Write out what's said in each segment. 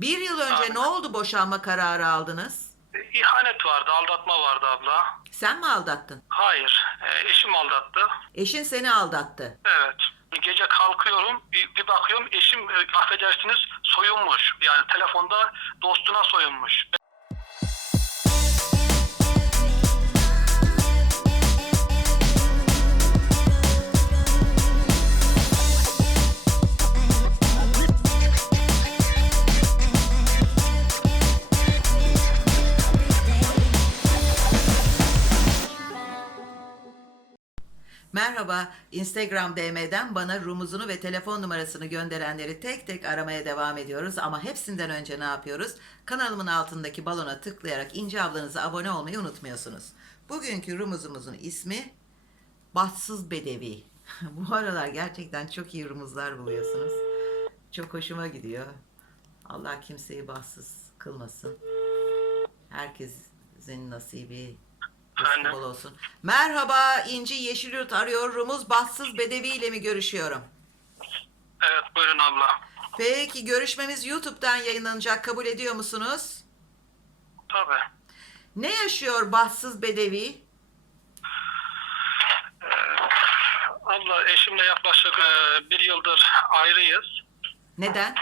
Bir yıl önce Abi. ne oldu boşanma kararı aldınız? İhanet vardı, aldatma vardı abla. Sen mi aldattın? Hayır, e, eşim aldattı. Eşin seni aldattı. Evet. Gece kalkıyorum, bir, bir bakıyorum eşim e, affedersiniz soyunmuş. Yani telefonda dostuna soyunmuş. Merhaba, Instagram DM'den bana rumuzunu ve telefon numarasını gönderenleri tek tek aramaya devam ediyoruz. Ama hepsinden önce ne yapıyoruz? Kanalımın altındaki balona tıklayarak İnce ablanıza abone olmayı unutmuyorsunuz. Bugünkü rumuzumuzun ismi Bahtsız Bedevi. Bu aralar gerçekten çok iyi rumuzlar buluyorsunuz. Çok hoşuma gidiyor. Allah kimseyi bahtsız kılmasın. Herkesin nasibi Efendim? bol olsun. Merhaba İnci Yeşilyurt arıyor. Rumuz Bahtsız Bedevi ile mi görüşüyorum? Evet buyurun abla. Peki görüşmemiz YouTube'dan yayınlanacak. Kabul ediyor musunuz? Tabii. Ne yaşıyor Bahtsız Bedevi? Abla eşimle yaklaşık e, bir yıldır ayrıyız. Neden?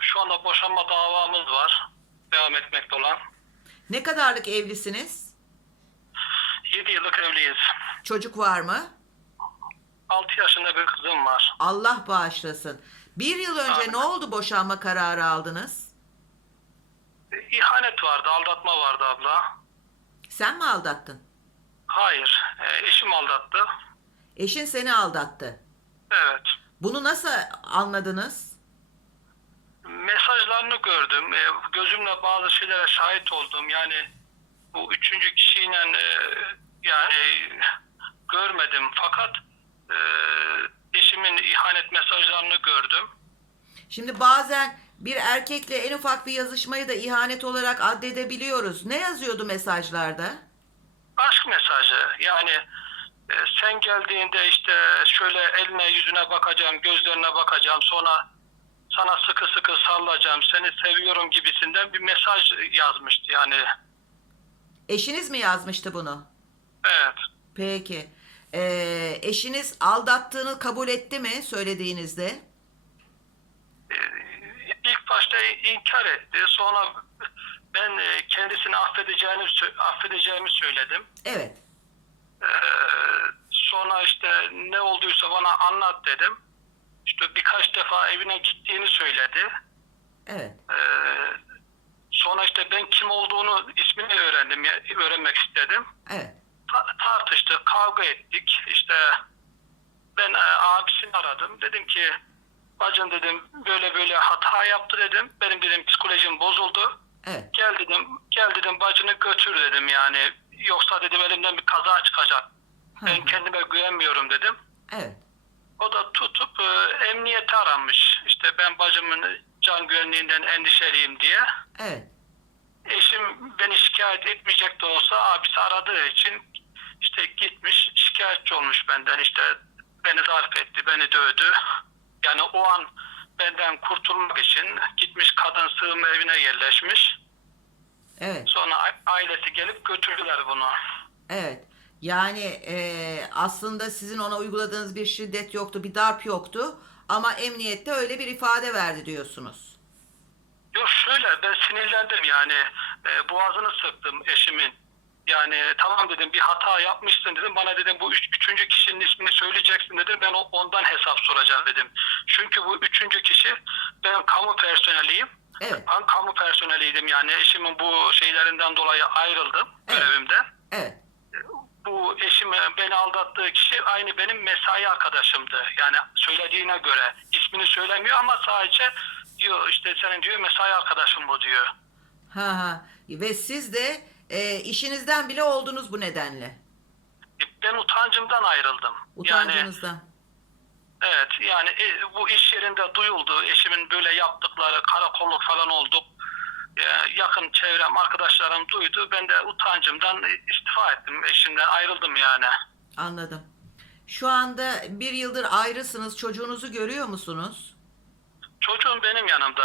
Şu anda boşanma davamız var. Devam etmekte olan. Ne kadarlık evlisiniz? 7 yıllık evliyiz. Çocuk var mı? 6 yaşında bir kızım var. Allah bağışlasın. Bir yıl önce Amin. ne oldu boşanma kararı aldınız? İhanet vardı, aldatma vardı abla. Sen mi aldattın? Hayır, e, eşim aldattı. Eşin seni aldattı. Evet. Bunu nasıl anladınız? Mesajlarını gördüm. E, gözümle bazı şeylere şahit oldum. Yani bu üçüncü kişiyle e, yani görmedim. Fakat e, eşimin ihanet mesajlarını gördüm. Şimdi bazen bir erkekle en ufak bir yazışmayı da ihanet olarak addedebiliyoruz. Ne yazıyordu mesajlarda? Aşk mesajı. Yani e, sen geldiğinde işte şöyle eline yüzüne bakacağım, gözlerine bakacağım. Sonra sana sıkı sıkı sallayacağım, seni seviyorum gibisinden bir mesaj yazmıştı yani. Eşiniz mi yazmıştı bunu? Evet. Peki. Ee, eşiniz aldattığını kabul etti mi söylediğinizde? Ee, ilk başta inkar etti. Sonra ben e, kendisini affedeceğini affedeceğimi söyledim. Evet. Ee, sonra işte ne olduysa bana anlat dedim. İşte birkaç defa evine gittiğini söyledi. Evet. Ee, sonra işte ben kim olduğunu ismini öğrendim, öğrenmek istedim. Evet. Ta- tartıştık, kavga ettik. İşte ben e, abisini aradım. Dedim ki bacım dedim böyle böyle hata yaptı dedim. Benim dedim psikolojim bozuldu. Evet. Gel dedim, gel dedim bacını götür dedim yani. Yoksa dedim elimden bir kaza çıkacak. Hı Ben kendime güvenmiyorum dedim. Evet. O da tutup e, emniyete aramış. İşte ben bacımın can güvenliğinden endişeliyim diye. Evet. Eşim beni şikayet etmeyecek de olsa abisi aradığı için işte gitmiş şikayetçi olmuş benden işte beni darp etti, beni dövdü. Yani o an benden kurtulmak için gitmiş kadın sığınma evine yerleşmiş. Evet. Sonra ailesi gelip götürdüler bunu. Evet. Yani e, aslında sizin ona uyguladığınız bir şiddet yoktu, bir darp yoktu. Ama emniyette öyle bir ifade verdi diyorsunuz. Yok şöyle ben sinirlendim yani e, boğazını sıktım eşimin. Yani tamam dedim bir hata yapmışsın dedim bana dedim bu üç, üçüncü kişinin ismini söyleyeceksin dedim ben o- ondan hesap soracağım dedim. Çünkü bu üçüncü kişi ben kamu personeliyim. Evet. Ben kamu personeliydim yani eşimin bu şeylerinden dolayı ayrıldım Evet. görevimden. Evet. Bu eşim beni aldattığı kişi aynı benim mesai arkadaşımdı. Yani söylediğine göre ismini söylemiyor ama sadece diyor işte senin diyor mesai arkadaşım bu diyor. Ha ha. Ve siz de e, işinizden bile oldunuz bu nedenle. E, Ben utancımdan ayrıldım. Yani Utancınızdan. evet yani e, bu iş yerinde duyuldu. Eşimin böyle yaptıkları karakolluk falan olduk. E, yakın çevrem arkadaşlarım duydu. Ben de utancımdan istifa ettim. Eşimden ayrıldım yani. Anladım. Şu anda bir yıldır ayrısınız. Çocuğunuzu görüyor musunuz? Çocuğum benim yanımda.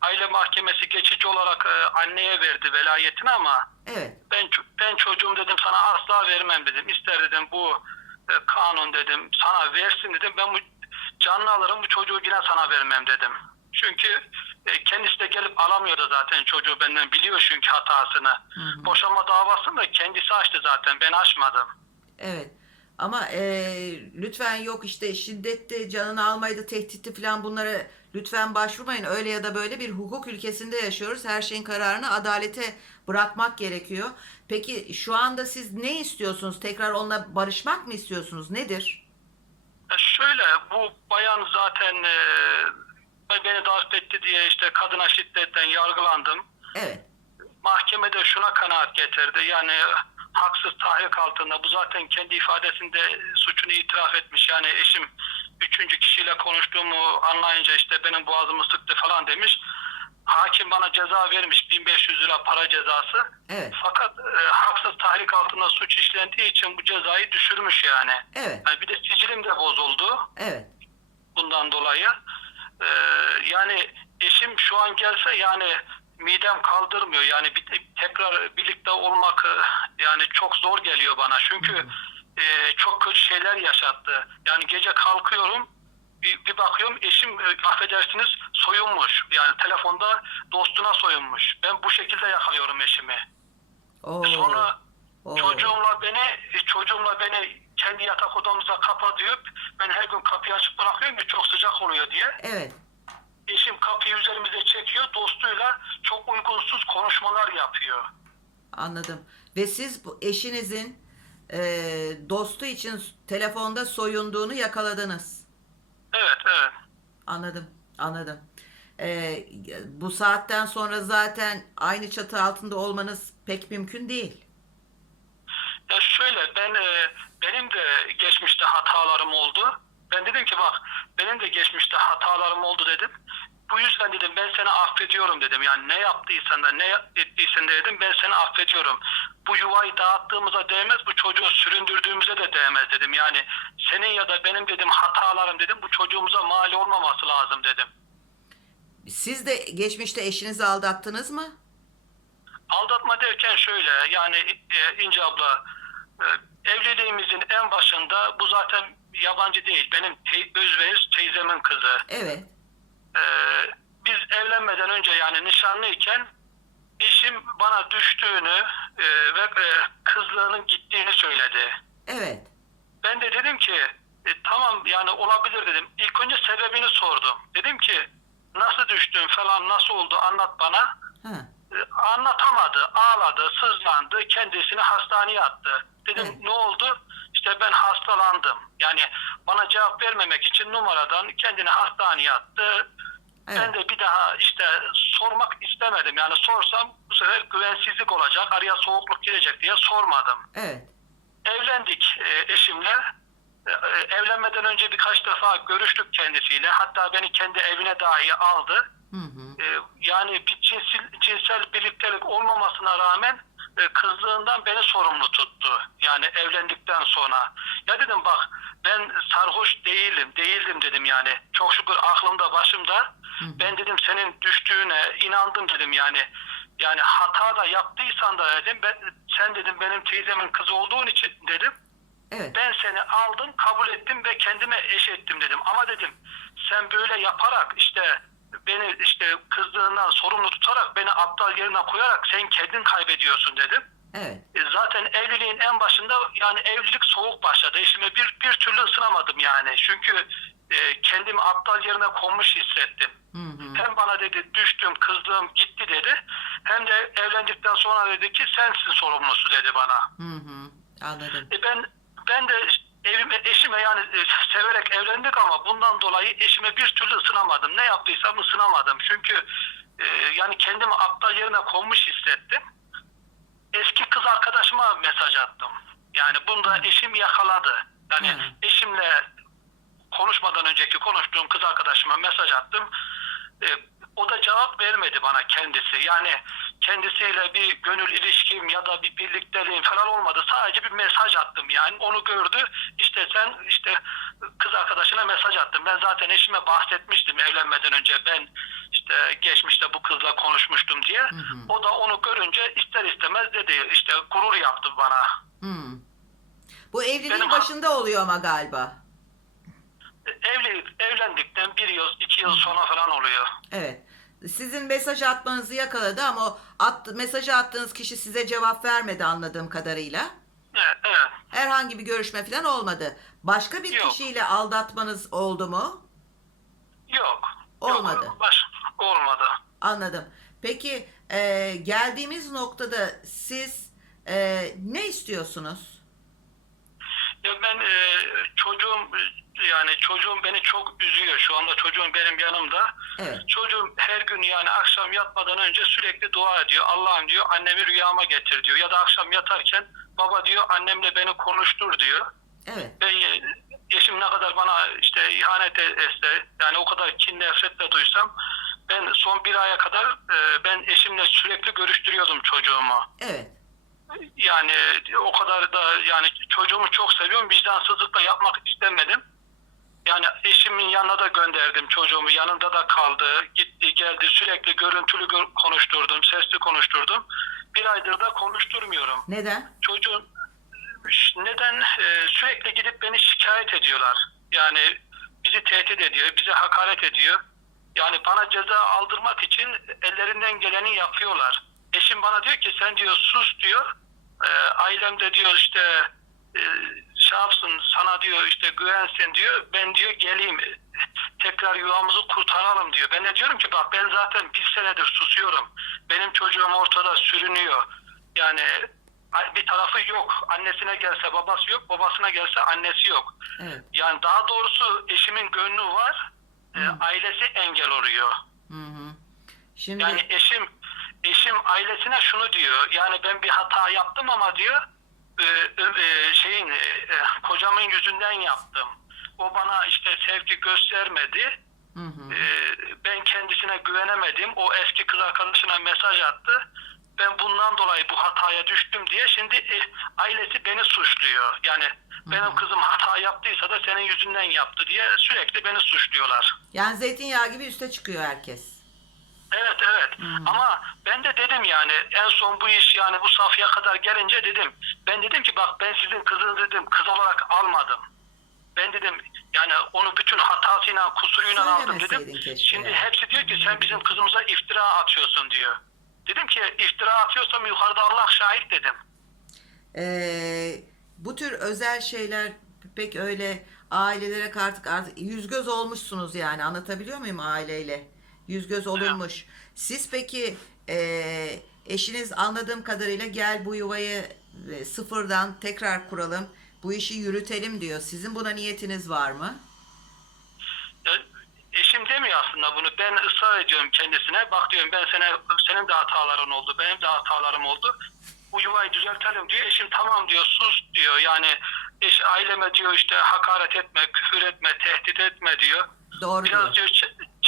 aile mahkemesi geçici olarak e, anneye verdi velayetini ama Evet. ben ben çocuğum dedim sana asla vermem dedim. İster dedim bu e, kanun dedim sana versin dedim. Ben bu canlı alırım bu çocuğu yine sana vermem dedim. Çünkü kendisi de gelip alamıyordu zaten çocuğu benden biliyor çünkü hatasını. hı. Boşanma davasını da kendisi açtı zaten ben açmadım. Evet. Ama e, lütfen yok işte şiddetti, canını almaydı, tehditti falan bunlara lütfen başvurmayın. Öyle ya da böyle bir hukuk ülkesinde yaşıyoruz. Her şeyin kararını adalete bırakmak gerekiyor. Peki şu anda siz ne istiyorsunuz? Tekrar onunla barışmak mı istiyorsunuz? Nedir? E, şöyle bu bayan zaten e, beni darp etti diye işte kadına şiddetten yargılandım. Evet. mahkemede şuna kanaat getirdi. Yani haksız tahrik altında bu zaten kendi ifadesinde suçunu itiraf etmiş. Yani eşim üçüncü kişiyle konuştuğumu anlayınca işte benim boğazımı sıktı falan demiş. Hakim bana ceza vermiş 1500 lira para cezası. Evet. Fakat e, haksız tahrik altında suç işlendiği için bu cezayı düşürmüş yani. Evet. yani bir de sicilim de bozuldu Evet. bundan dolayı. Ee, yani eşim şu an gelse yani midem kaldırmıyor. Yani bir, tekrar birlikte olmak e, yani çok zor geliyor bana. Çünkü e, çok kötü şeyler yaşattı. Yani gece kalkıyorum bir, bir bakıyorum eşim e, affedersiniz soyunmuş. Yani telefonda dostuna soyunmuş. Ben bu şekilde yakalıyorum eşimi. Oo. Sonra Oo. çocuğumla beni e, çocuğumla beni kendi yatak odamıza kapa diyor. Ben her gün kapıyı açık bırakıyorum ki çok sıcak oluyor diye. Evet. Eşim kapıyı üzerimize çekiyor. Dostuyla çok uygunsuz konuşmalar yapıyor. Anladım. Ve siz bu eşinizin e, dostu için telefonda soyunduğunu yakaladınız. Evet evet. Anladım. Anladım. E, bu saatten sonra zaten aynı çatı altında olmanız pek mümkün değil. Ya şöyle ben e, benim de geçmişte hatalarım oldu. Ben dedim ki bak benim de geçmişte hatalarım oldu dedim. Bu yüzden dedim ben seni affediyorum dedim. Yani ne yaptıysan da ne ettiysen de dedim ben seni affediyorum. Bu yuvayı dağıttığımıza değmez, bu çocuğu süründürdüğümüze de değmez dedim. Yani senin ya da benim dedim hatalarım dedim bu çocuğumuza mal olmaması lazım dedim. Siz de geçmişte eşinizi aldattınız mı? Aldatma derken şöyle yani e, İnce abla e, evliliğimizin en başında bu zaten yabancı değil. Benim te- özveyiz teyzemin kızı. Evet. E, biz evlenmeden önce yani nişanlıyken eşim bana düştüğünü e, ve e, kızlığının gittiğini söyledi. Evet. Ben de dedim ki e, tamam yani olabilir dedim. İlk önce sebebini sordum. Dedim ki nasıl düştün falan nasıl oldu anlat bana. Ha. E, anlatamadı, ağladı, sızlandı, kendisini hastaneye attı. Dedim Evet. ne oldu? İşte ben hastalandım. Yani bana cevap vermemek için numaradan kendini hastaneye attı. Ben Evet. de bir daha işte sormak istemedim. Yani sorsam bu sefer güvensizlik olacak, araya soğukluk gelecek diye sormadım. Evet. Evlendik e, eşimle. E, e, evlenmeden önce birkaç defa görüştük kendisiyle. Hatta beni kendi evine dahi aldı. Hı hı. Ee, yani bir cinsel, cinsel birliktelik olmamasına rağmen e, kızlığından beni sorumlu tuttu. Yani evlendikten sonra. Ya dedim bak ben sarhoş değilim, değildim dedim yani. Çok şükür aklımda başımda. Hı hı. Ben dedim senin düştüğüne inandım dedim yani. Yani hata da yaptıysan da dedim ben, sen dedim benim teyzemin kızı olduğun için dedim. Evet. Ben seni aldım, kabul ettim ve kendime eş ettim dedim. Ama dedim sen böyle yaparak işte beni işte kızdığından sorumlu tutarak beni aptal yerine koyarak sen kendin kaybediyorsun dedim. Evet. E, zaten evliliğin en başında yani evlilik soğuk başladı. Eşime bir, bir türlü ısınamadım yani. Çünkü e, kendimi aptal yerine konmuş hissettim. Hı hı. Hem bana dedi düştüm, kızdığım gitti dedi. Hem de evlendikten sonra dedi ki sensin sorumlusu dedi bana. Hı hı. Anladım. E ben ben de evime, eşime yani e, severek evlendik ama bundan dolayı eşime bir türlü ısınamadım. Ne yaptıysam ısınamadım. Çünkü e, yani kendimi aptal yerine konmuş hissettim. Eski kız arkadaşıma mesaj attım. Yani bunda eşim yakaladı. Yani Hı. eşimle konuşmadan önceki konuştuğum kız arkadaşıma mesaj attım. E, o da cevap vermedi bana kendisi. Yani kendisiyle bir gönül ilişkim ya da bir birlikteliğim falan olmadı. Sadece bir mesaj attım yani. Onu gördü. İşte sen işte kız arkadaşına mesaj attım. Ben zaten eşime bahsetmiştim evlenmeden önce. Ben işte geçmişte bu kızla konuşmuştum diye. O da onu görünce ister istemez dedi işte gurur yaptı bana. Hmm. Bu evliliğin Benim- başında oluyor ama galiba. Evli, evlendikten bir yıl, iki yıl sonra falan oluyor. Evet. Sizin mesaj atmanızı yakaladı ama o at, mesajı attığınız kişi size cevap vermedi anladığım kadarıyla. Evet, evet. Herhangi bir görüşme falan olmadı. Başka bir Yok. kişiyle aldatmanız oldu mu? Yok. Olmadı. Yok, baş, olmadı. Anladım. Peki e, geldiğimiz noktada siz e, ne istiyorsunuz? Ya ben e, çocuğum e, yani çocuğum beni çok üzüyor. Şu anda çocuğum benim yanımda. Evet. Çocuğum her gün yani akşam yatmadan önce sürekli dua ediyor. Allah'ım diyor annemi rüyama getir diyor. Ya da akşam yatarken baba diyor annemle beni konuştur diyor. Evet. Ben e, eşim ne kadar bana işte ihanet e- etse yani o kadar kin nefretle duysam ben son bir aya kadar e, ben eşimle sürekli görüştürüyordum çocuğumu. Evet. Yani o kadar da yani çocuğumu çok seviyorum. Vicdansızlık da yapmak istemedim. Yani eşimin yanına da gönderdim çocuğumu. Yanında da kaldı. Gitti geldi. Sürekli görüntülü gör- konuşturdum. Sesli konuşturdum. Bir aydır da konuşturmuyorum. Neden? Çocuğun neden e, sürekli gidip beni şikayet ediyorlar. Yani bizi tehdit ediyor. Bize hakaret ediyor. Yani bana ceza aldırmak için ellerinden geleni yapıyorlar. Eşim bana diyor ki sen diyor sus diyor. E, ailem de diyor işte e, şey yapsın sana diyor işte güvensin diyor. Ben diyor geleyim e, tekrar yuvamızı kurtaralım diyor. Ben de diyorum ki bak ben zaten bir senedir susuyorum. Benim çocuğum ortada sürünüyor. Yani bir tarafı yok. Annesine gelse babası yok, babasına gelse annesi yok. Evet. Yani daha doğrusu eşimin gönlü var, e, ailesi engel oluyor. Hı hı. Şimdi Yani eşim eşim ailesine şunu diyor. Yani ben bir hata yaptım ama diyor e, e, şeyin e, e, kocamın yüzünden yaptım. O bana işte sevgi göstermedi. hı hı. E, ben kendisine güvenemedim. O eski kız arkadaşına mesaj attı. Ben bundan dolayı bu hataya düştüm diye şimdi e, ailesi beni suçluyor. Yani benim kızım hata yaptıysa da senin yüzünden yaptı diye sürekli beni suçluyorlar. yani zeytinyağı gibi üste çıkıyor herkes. Evet evet ama ben de dedim yani en son bu iş yani bu safhaya kadar gelince dedim ben dedim ki bak ben sizin kızınızı dedim kız olarak almadım. Ben dedim yani onu bütün hatasıyla kusuruyla aldım dedim. Keşke Şimdi ya. hepsi diyor ki sen bizim kızımıza iftira atıyorsun diyor. Dedim ki iftira atıyorsam yukarıda Allah şahit dedim. Ee, bu tür özel şeyler pek öyle ailelere artık artık yüz göz olmuşsunuz yani anlatabiliyor muyum aileyle? Yüz göz olunmuş. Siz peki ee, eşiniz anladığım kadarıyla gel bu yuvayı e, sıfırdan tekrar kuralım. Bu işi yürütelim diyor. Sizin buna niyetiniz var mı? Eşim demiyor aslında bunu. Ben ısrar ediyorum kendisine. Bak diyorum ben sana, senin de hataların oldu. Benim de hatalarım oldu. Bu yuvayı düzeltelim diyor. Eşim tamam diyor. Sus diyor. Yani eş, aileme diyor işte hakaret etme, küfür etme, tehdit etme diyor. Doğru Biraz diyor. diyor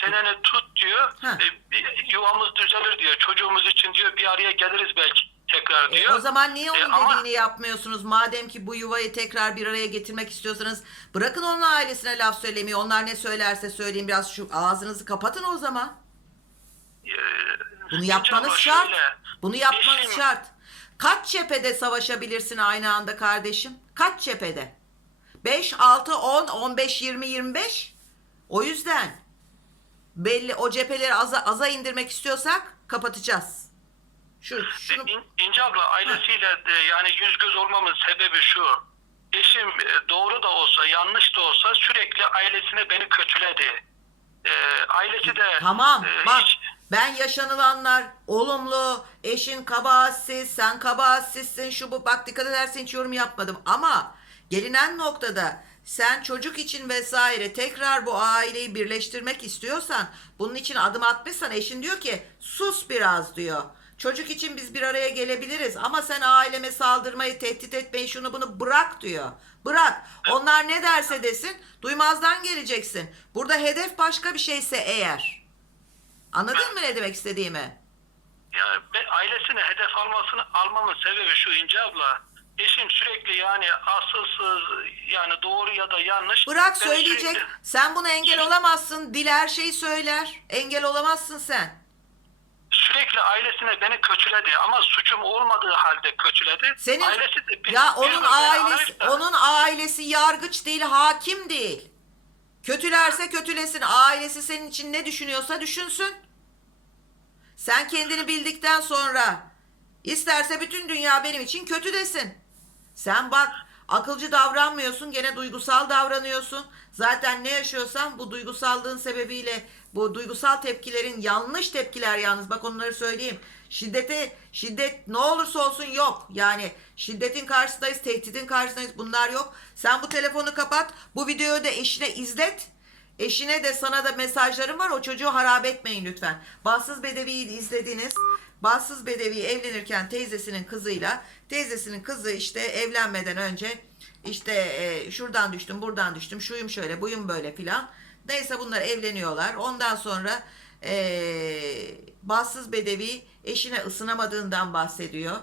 çeneni tut diyor. Ha. E, yuvamız düzelir diyor. Çocuğumuz için diyor bir araya geliriz belki tekrar E, diyor. o zaman niye onun E, ama- dediğini yapmıyorsunuz? Madem ki bu yuvayı tekrar bir araya getirmek istiyorsanız bırakın onun ailesine laf söylemeyi. Onlar ne söylerse söyleyin biraz şu ağzınızı kapatın o zaman. E, Bunu yapmanız şart. şöyle, Bunu yapmanız eşim- şart. Kaç cephede savaşabilirsin aynı anda kardeşim? Kaç cephede? 5, 6, 10, 15, 20, 25? O yüzden belli o cepheleri aza, aza indirmek istiyorsak kapatacağız. Şu, şunu İn- İnce abla ailesiyle de yani yüz göz olmamın sebebi şu. Eşim e, doğru da olsa yanlış da olsa sürekli ailesine beni kötüledi. E, ailesi de Tamam e, bak hiç- ben yaşanılanlar olumlu eşin kabahatsiz sen kabahatsizsin şu bu bak dikkat edersen hiç yorum yapmadım ama gelinen noktada sen çocuk için vesaire tekrar bu aileyi birleştirmek istiyorsan bunun için adım atmışsan eşin diyor ki sus biraz diyor. Çocuk için biz bir araya gelebiliriz ama sen aileme saldırmayı, tehdit etmeyi şunu bunu bırak diyor. Bırak. Onlar ne derse desin duymazdan geleceksin. Burada hedef başka bir şeyse eğer. Anladın mı ne demek istediğimi? ya, ben ailesine hedef almasını almamın sebebi şu İnce abla. Eşim sürekli yani asılsız yani doğru ya da yanlış. Bırak beni söyleyecek. sürekli- Sen buna engel olamazsın. Dil her şeyi söyler. Engel olamazsın sen. sürekli ailesine beni kötüledi ama suçum olmadığı halde kötüledi. Senin ailesi de bir- ya onun beni ailesi onun ailesi yargıç değil, hakim değil. Kötülerse kötülesin. Ailesi senin için ne düşünüyorsa düşünsün. Sen kendini bildikten sonra isterse bütün dünya benim için kötü desin. Sen bak akılcı davranmıyorsun gene duygusal davranıyorsun. Zaten ne yaşıyorsan bu duygusallığın sebebiyle bu duygusal tepkilerin yanlış tepkiler yalnız bak onları söyleyeyim. Şiddete şiddet ne olursa olsun yok. Yani şiddetin karşısındayız, tehditin karşısındayız bunlar yok. Sen bu telefonu kapat. Bu videoyu da eşine izlet. Eşine de sana da mesajlarım var. O çocuğu harap etmeyin lütfen. Bahtsız Bedevi'yi izlediniz. Bahtsız Bedevi evlenirken teyzesinin kızıyla teyzesinin kızı işte evlenmeden önce işte e, şuradan düştüm buradan düştüm şuyum şöyle buyum böyle filan. Neyse bunlar evleniyorlar. Ondan sonra e, Bahtsız Bedevi eşine ısınamadığından bahsediyor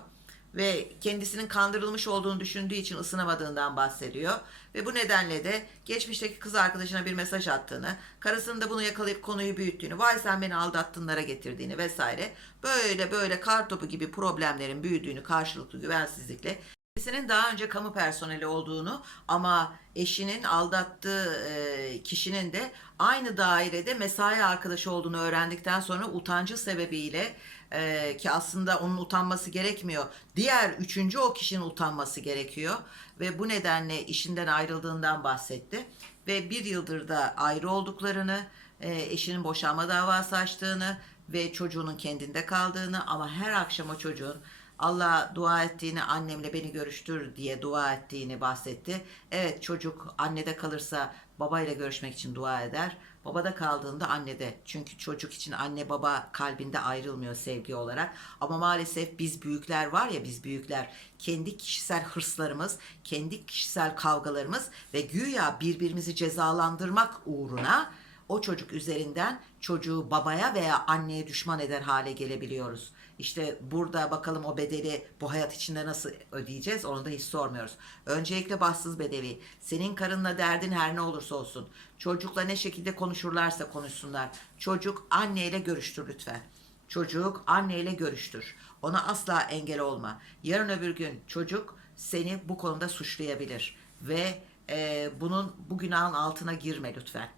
ve kendisinin kandırılmış olduğunu düşündüğü için ısınamadığından bahsediyor. Ve bu nedenle de geçmişteki kız arkadaşına bir mesaj attığını, karısının da bunu yakalayıp konuyu büyüttüğünü, vay sen beni aldattınlara getirdiğini vesaire böyle böyle kar topu gibi problemlerin büyüdüğünü karşılıklı güvensizlikle Kendisinin daha önce kamu personeli olduğunu ama eşinin aldattığı e, kişinin de aynı dairede mesai arkadaşı olduğunu öğrendikten sonra utancı sebebiyle e, ki aslında onun utanması gerekmiyor. Diğer üçüncü o kişinin utanması gerekiyor ve bu nedenle işinden ayrıldığından bahsetti ve bir yıldır da ayrı olduklarını, e, eşinin boşanma davası açtığını ve çocuğunun kendinde kaldığını ama her akşam o çocuğun Allah dua ettiğini annemle beni görüştür diye dua ettiğini bahsetti. Evet çocuk annede kalırsa babayla görüşmek için dua eder. Babada kaldığında annede. Çünkü çocuk için anne baba kalbinde ayrılmıyor sevgi olarak. Ama maalesef biz büyükler var ya biz büyükler kendi kişisel hırslarımız, kendi kişisel kavgalarımız ve güya birbirimizi cezalandırmak uğruna o çocuk üzerinden çocuğu babaya veya anneye düşman eder hale gelebiliyoruz. İşte burada bakalım o bedeli bu hayat içinde nasıl ödeyeceğiz onu da hiç sormuyoruz. Öncelikle bahtsız bedevi. Senin karınla derdin her ne olursa olsun. Çocukla ne şekilde konuşurlarsa konuşsunlar. Çocuk anneyle görüştür lütfen. Çocuk anneyle görüştür. Ona asla engel olma. Yarın öbür gün çocuk seni bu konuda suçlayabilir. Ve e, bunun bu günahın altına girme lütfen.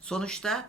Sonuçta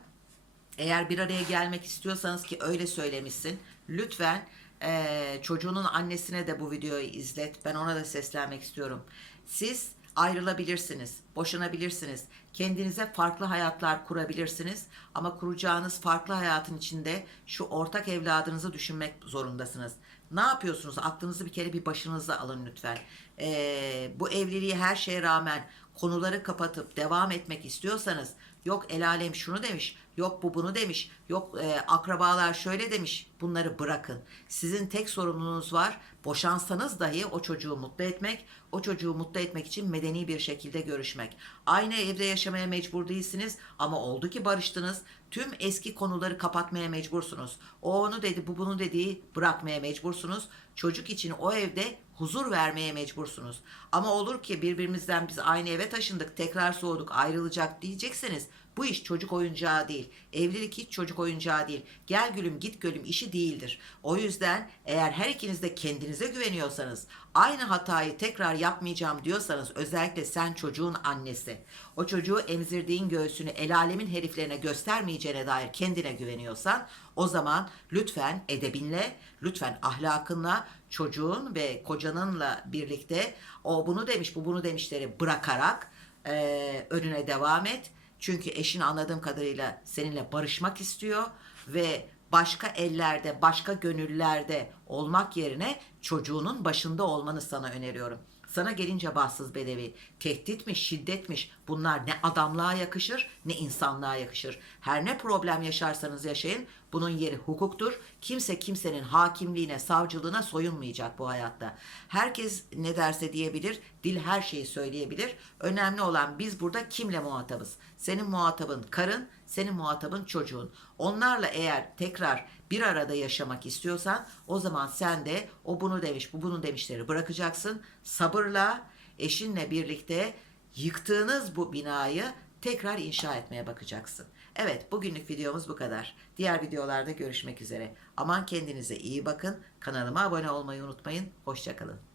eğer bir araya gelmek istiyorsanız ki öyle söylemişsin lütfen eee, çocuğunun annesine de bu videoyu izlet. Ben ona da seslenmek istiyorum. Siz ayrılabilirsiniz, boşanabilirsiniz. Kendinize farklı hayatlar kurabilirsiniz. Ama kuracağınız farklı hayatın içinde şu ortak evladınızı düşünmek zorundasınız. Ne yapıyorsunuz? Aklınızı bir kere bir başınıza alın lütfen. Eee, bu evliliği her şeye rağmen konuları kapatıp devam etmek istiyorsanız yok el alem şunu demiş, yok bu bunu demiş, yok e, akrabalar şöyle demiş. Bunları bırakın. Sizin tek sorumluluğunuz var. Boşansanız dahi o çocuğu mutlu etmek, o çocuğu mutlu etmek için medeni bir şekilde görüşmek. Aynı evde yaşamaya mecbur değilsiniz ama oldu ki barıştınız. Tüm eski konuları kapatmaya mecbursunuz. O onu dedi, bu bunu dediği bırakmaya mecbursunuz. Çocuk için o evde huzur vermeye mecbursunuz. Ama olur ki birbirimizden biz aynı eve taşındık, tekrar soğuduk, ayrılacak diyecekseniz bu iş çocuk oyuncağı değil. Evlilik hiç çocuk oyuncağı değil. Gel gülüm git gülüm işi değildir. O yüzden eğer her ikiniz de kendinize güveniyorsanız, aynı hatayı tekrar yapmayacağım diyorsanız özellikle sen çocuğun annesi, o çocuğu emzirdiğin göğsünü el alemin heriflerine göstermeyeceğine dair kendine güveniyorsan o zaman lütfen edebinle, lütfen ahlakınla çocuğun ve kocanınla birlikte o bunu demiş bu bunu demişleri bırakarak eee, önüne devam et. Çünkü eşin anladığım kadarıyla seninle barışmak istiyor ve başka ellerde, başka gönüllerde olmak yerine çocuğunun başında olmanı sana öneriyorum. Sana gelince bahtsız bedevi, tehditmiş, şiddetmiş bunlar ne adamlığa yakışır ne insanlığa yakışır. Her ne problem yaşarsanız yaşayın bunun yeri hukuktur. Kimse kimsenin hakimliğine, savcılığına soyunmayacak bu hayatta. Herkes ne derse diyebilir, dil her şeyi söyleyebilir. Önemli olan biz burada kimle muhatabız? Senin muhatabın karın, senin muhatabın çocuğun. Onlarla eğer tekrar bir arada yaşamak istiyorsan o zaman sen de o bunu demiş bu bunu demişleri bırakacaksın. Sabırla eşinle birlikte yıktığınız bu binayı tekrar inşa etmeye bakacaksın. Evet bugünlük videomuz bu kadar. Diğer videolarda görüşmek üzere. Aman kendinize iyi bakın. Kanalıma abone olmayı unutmayın. Hoşçakalın.